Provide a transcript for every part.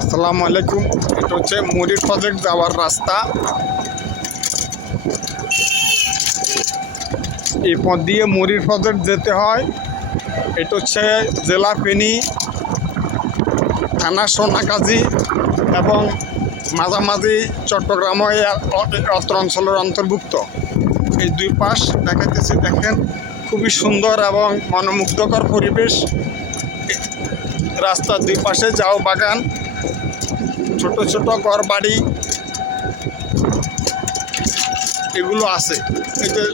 আসসালামু আলাইকুম। এটা হচ্ছে মুড়ির প্রজেক্ট যাওয়ার রাস্তা। এই পথ দিয়ে মুড়ির প্রজেক্ট যেতে হয়। এটা হচ্ছে জেলা ফেনী, থানা সোনাগাজী এবং মাঝামাঝি চট্টগ্রাম অত্র অঞ্চলের অন্তর্ভুক্ত। এই দুই পাশ দেখাইতেছি, দেখেন খুবই সুন্দর এবং মনোমুগ্ধকর পরিবেশ। রাস্তার দুই পাশে ঝাউ বাগান, ছোট ছোট ঘর বাড়ি এগুলো আছে। এই যে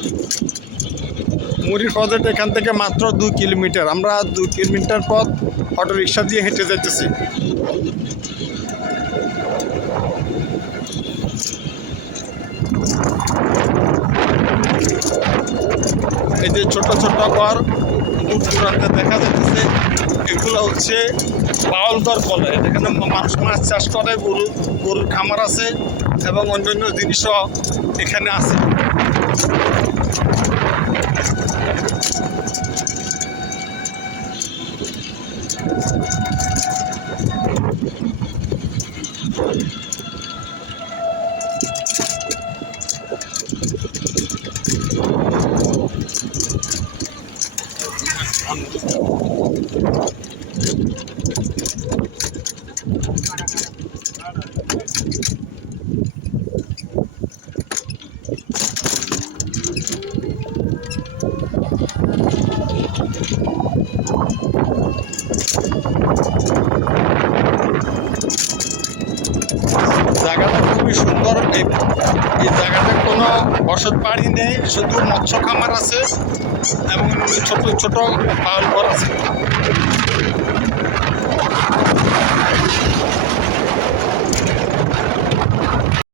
মুড়ির প্রজেক্ট এখান থেকে মাত্র 2 কিলোমিটার। আমরা 2 কিলোমিটার পথ অটো রিক্সা দিয়ে হেঁটে যাইতেছি। এই যে ছোট ছোট ঘর দূর দূরান্তে দেখা যাচ্ছে, এগুলো হচ্ছে বাউল ঘর বলে। এখানে মানুষ মাছ চাষ করে, গরুর খামার আছে এবং অন্যান্য জিনিসও এখানে আছে। জায়গাটা খুবই সুন্দর। এই জায়গাটা কোনো বসত বাড়ি নেই, শুধু মৎস্য খামার আছে এবং ছোট ছোট বাউল ঘর আছে।